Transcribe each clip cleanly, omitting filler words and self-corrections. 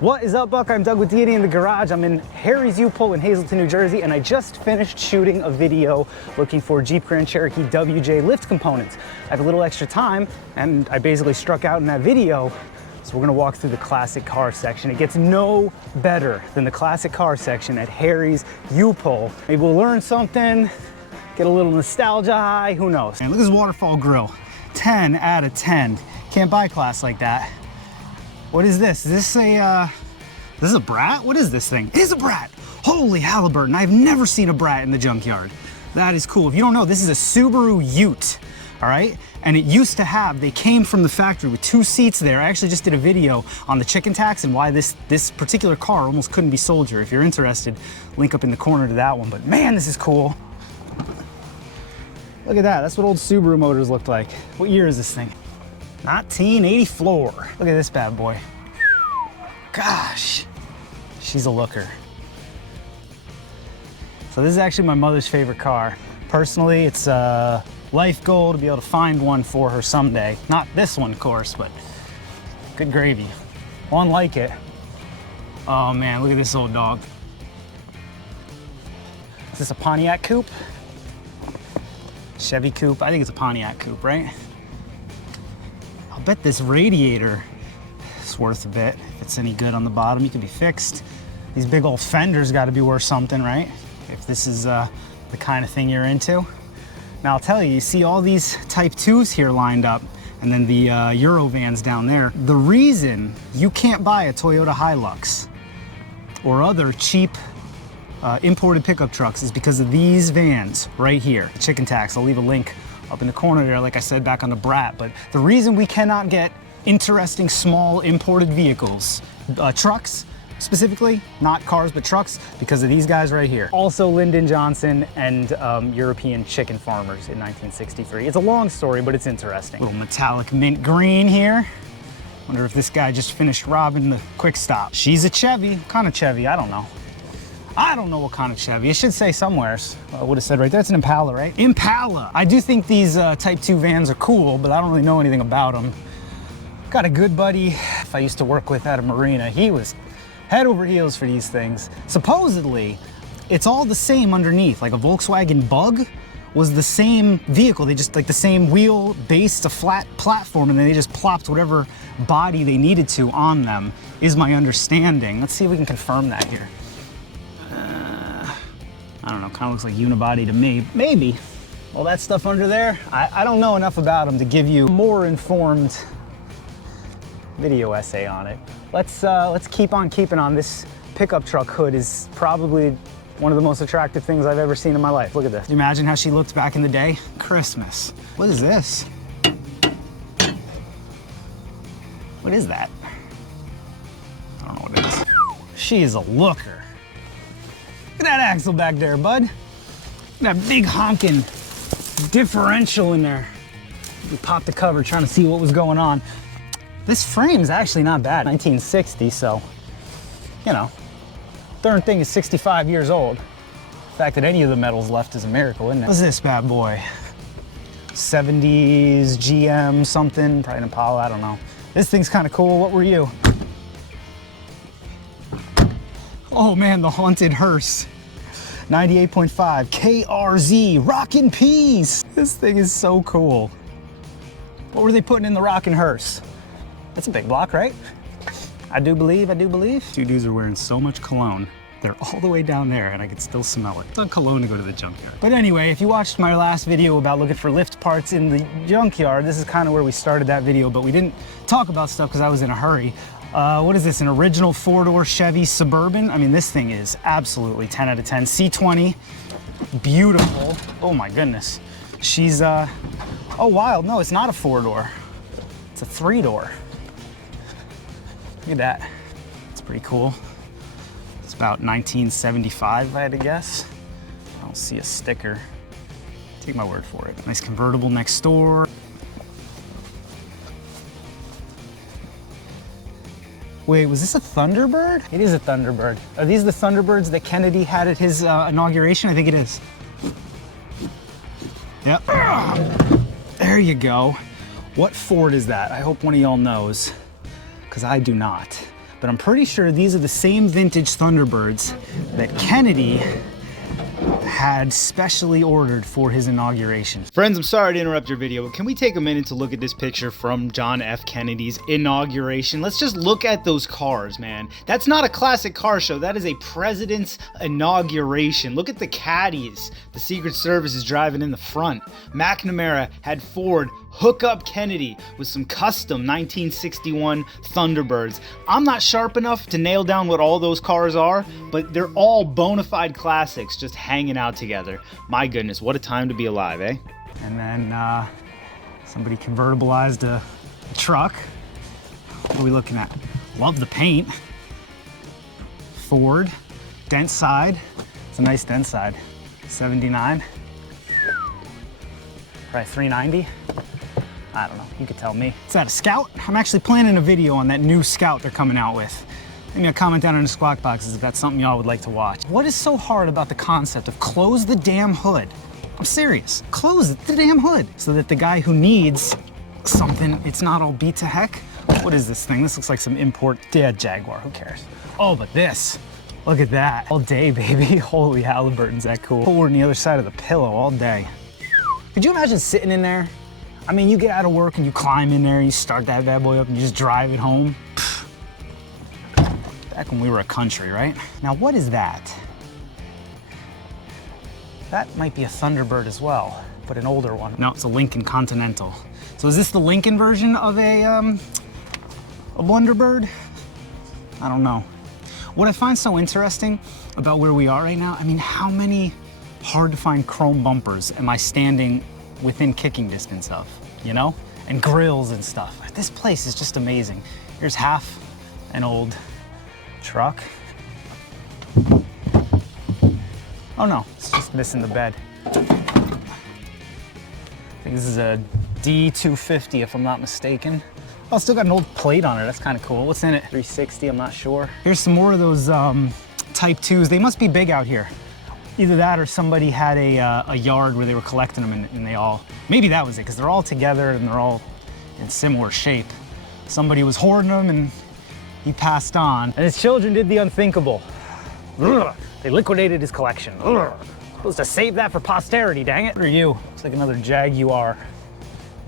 What is up, Buck? I'm Doug with D&D in the Garage. I'm in Harry's UPULL in Hazleton, New Jersey, and I just finished shooting a video looking for Jeep Grand Cherokee WJ lift components. I have a little extra time, and I basically struck out in that video, so we're gonna walk through the classic car section. It gets no better than the classic car section at Harry's UPULL. Maybe we'll learn something, get a little nostalgia high, who knows. And look at this waterfall grill, 10 out of 10. Can't buy class like that. What is this? Is this a Brat? What is this thing? It is a Brat! Holy Halliburton, I've never seen a Brat in the junkyard. That is cool. If you don't know, this is a Subaru Ute, all right? And it used to have, they came from the factory with 2 seats there. I actually just did a video on the chicken tax and why this particular car almost couldn't be sold here. If you're interested, link up in the corner to that one. But man, this is cool. Look at that, that's what old Subaru motors looked like. What year is this thing? 1984. Look at this bad boy. Gosh, she's a looker. So this is actually my mother's favorite car. Personally, it's a life goal to be able to find one for her someday. Not this one, of course, but good gravy. One like it. Oh man, look at this old dog. Is this a Pontiac coupe? Chevy coupe? I think it's a Pontiac coupe, right? I bet this radiator is worth a bit. If it's any good on the bottom, it can be fixed. These big old fenders got to be worth something, right? If this is the kind of thing you're into. Now I'll tell you, you see all these Type 2s here lined up, and then the Euro vans down there. The reason you can't buy a Toyota Hilux or other cheap imported pickup trucks is because of these vans right here. The chicken tax, I'll leave a link up in the corner there, like I said, back on the Brat. But the reason we cannot get interesting small imported vehicles, trucks specifically, not cars but trucks, because of these guys right here. Also Lyndon Johnson and European chicken farmers in 1963. It's a long story, but it's interesting. Little metallic mint green here. Wonder if this guy just finished robbing the Quick Stop. She's a Chevy. What kind of Chevy? I don't know. I don't know what kind of Chevy. It should say somewhere. I would have said right there. It's an Impala, right? Impala. I do think these Type 2 vans are cool, but I don't really know anything about them. Got a good buddy I used to work with at a marina. He was head over heels for these things. Supposedly, it's all the same underneath. Like a Volkswagen Bug was the same vehicle. They just, like the same wheel base, a flat platform, and then they just plopped whatever body they needed to on them, is my understanding. Let's see if we can confirm that here. I don't know, kind of looks like unibody to me. Maybe. All that stuff under there, I don't know enough about them to give you a more informed video essay on it. Let's keep on keeping on. This pickup truck hood is probably one of the most attractive things I've ever seen in my life. Look at this. Can you imagine how she looked back in the day? Christmas. What is this? What is that? I don't know what it is. She is a looker. Look at that axle back there, bud. Look at that big honking differential in there. We popped the cover trying to see what was going on. This frame's actually not bad. 1960, so, you know, darn thing is 65 years old. The fact that any of the metal's left is a miracle, isn't it? What's this bad boy? 70s GM something, probably an Impala, I don't know. This thing's kind of cool. What were you? Oh man, the haunted hearse. 98.5 KRZ, Rockin' Peas. This thing is so cool. What were they putting in the Rockin' hearse? That's a big block, right? I do believe. Two dudes are wearing so much cologne. They're all the way down there and I can still smell it. It's not cologne to go to the junkyard. But anyway, if you watched my last video about looking for lift parts in the junkyard, this is kind of where we started that video, but we didn't talk about stuff because I was in a hurry. What is this, an original 4-door Chevy Suburban? I mean, this thing is absolutely 10 out of 10. C20, beautiful. Oh my goodness. She's, oh wild, no, it's not a 4-door. It's a 3-door. Look at that, it's pretty cool. It's about 1975, if I had to guess. I don't see a sticker. Take my word for it. Nice convertible next door. Wait, was this a Thunderbird? It is a Thunderbird. Are these the Thunderbirds that Kennedy had at his inauguration? I think it is. Yep. There you go. What Ford is that? I hope one of y'all knows, because I do not. but I'm pretty sure these are the same vintage Thunderbirds that Kennedy had specially ordered for his inauguration. Friends, I'm sorry to interrupt your video, but can we take a minute to look at this picture from John F. Kennedy's inauguration? Let's just look at those cars, man. That's not a classic car show. That is a president's inauguration. Look at the caddies the Secret Service is driving in the front. McNamara had Ford hook up Kennedy with some custom 1961 Thunderbirds. I'm not sharp enough to nail down what all those cars are, but they're all bona fide classics just hanging out together. My goodness, what a time to be alive, eh? And then somebody convertibilized a truck. What are we looking at? Love the paint. Ford, dent side. It's a nice dent side. 79. Probably 390. I don't know, you could tell me. Is that a Scout? I'm actually planning a video on that new Scout they're coming out with. Leave me a comment down in the squawk boxes if that's something y'all would like to watch. What is so hard about the concept of close the damn hood? I'm serious, close the damn hood so that the guy who needs something, it's not all beat to heck. What is this thing? This looks like some import Jaguar, who cares? Oh, but this, look at that. All day, baby. Holy Halliburton's that cool. Forward on the other side of the pillow all day. Could you imagine sitting in there? I mean, you get out of work and you climb in there and you start that bad boy up and you just drive it home. Back when we were a country, right? Now, what is that? That might be a Thunderbird as well, but an older one. No, it's a Lincoln Continental. So is this the Lincoln version of a Wonderbird? I don't know. What I find so interesting about where we are right now, I mean, how many hard to find chrome bumpers am I standing within kicking distance of, you know? And grills and stuff. This place is just amazing. Here's half an old truck. Oh no, it's just missing the bed. I think this is a D250 if I'm not mistaken. Oh, it's still got an old plate on it, that's kind of cool. What's in it? 360, I'm not sure. Here's some more of those Type 2s. They must be big out here. Either that or somebody had a yard where they were collecting them and they all, maybe that was it, because they're all together and they're all in similar shape. Somebody was hoarding them and he passed on. And his children did the unthinkable. Ugh. They liquidated his collection. Ugh. Supposed to save that for posterity, dang it. What are you? Looks like another Jaguar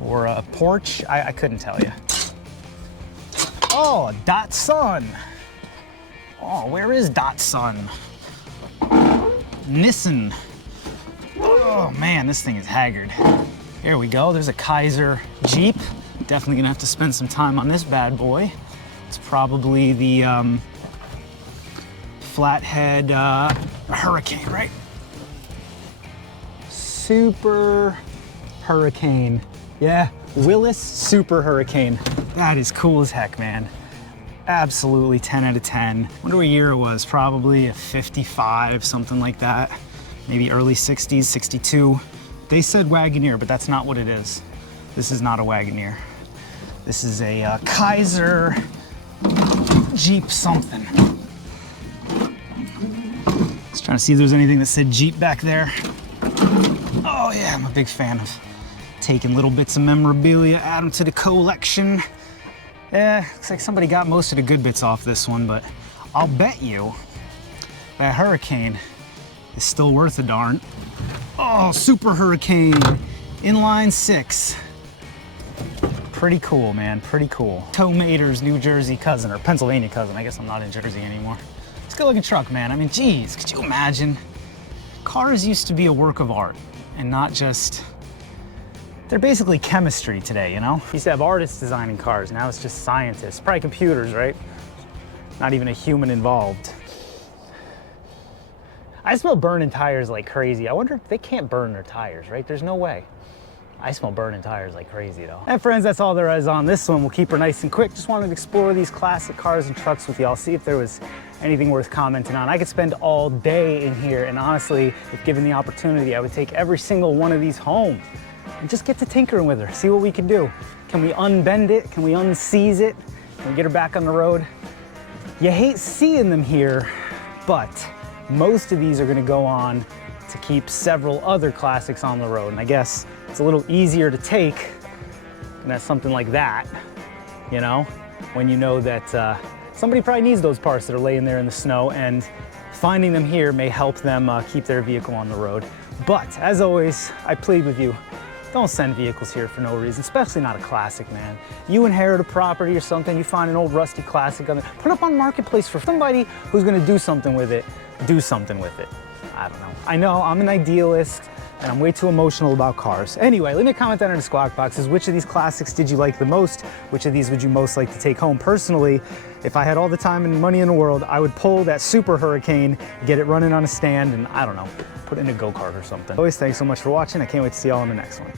or a Porsche. I couldn't tell you. Oh, a Datsun. Oh, where is Datsun? Nissan. Oh man, this thing is haggard. Here we go, there's a Kaiser Jeep. Definitely gonna have to spend some time on this bad boy. It's probably the flathead Hurricane, right? Super Hurricane. Yeah, Willis Super Hurricane. That is cool as heck, man. Absolutely 10 out of 10. Wonder what year it was, probably a 55, something like that. Maybe early 60s, 62. They said Wagoneer, but that's not what it is. This is not a Wagoneer. This is a Kaiser Jeep something. Just trying to see if there's anything that said Jeep back there. Oh yeah, I'm a big fan of taking little bits of memorabilia, add them to the collection. Yeah, looks like somebody got most of the good bits off this one, but I'll bet you that Hurricane is still worth a darn. Oh, Super Hurricane, inline 6. Pretty cool, man, pretty cool. Tow Mater's New Jersey cousin, or Pennsylvania cousin. I guess I'm not in Jersey anymore. It's a good looking truck, man. I mean, geez, could you imagine? Cars used to be a work of art and not just, they're basically chemistry today, you know? Used to have artists designing cars, now it's just scientists. Probably computers, right? Not even a human involved. I smell burning tires like crazy. I wonder if they can't burn their tires, right? There's no way. I smell burning tires like crazy though. And friends, that's all there is on this one. We'll keep her nice and quick. Just wanted to explore these classic cars and trucks with y'all, see if there was anything worth commenting on. I could spend all day in here, and honestly, if given the opportunity, I would take every single one of these home and just get to tinkering with her, see what we can do. Can we unbend it? Can we unseize it? Can we get her back on the road? You hate seeing them here, but most of these are gonna go on to keep several other classics on the road. And I guess it's a little easier to take than something like that, you know, when you know that somebody probably needs those parts that are laying there in the snow, and finding them here may help them keep their vehicle on the road. But as always, I plead with you, don't send vehicles here for no reason, especially not a classic, man. You inherit a property or something, you find an old rusty classic, put it up on Marketplace for somebody who's gonna do something with it, do something with it. I don't know. I know I'm an idealist and I'm way too emotional about cars. Anyway, leave me a comment down in the squawk boxes. Which of these classics did you like the most? Which of these would you most like to take home? Personally, if I had all the time and money in the world, I would pull that Super Hurricane, get it running on a stand, and I don't know, put it in a go-kart or something. Always, thanks so much for watching. I can't wait to see y'all in the next one.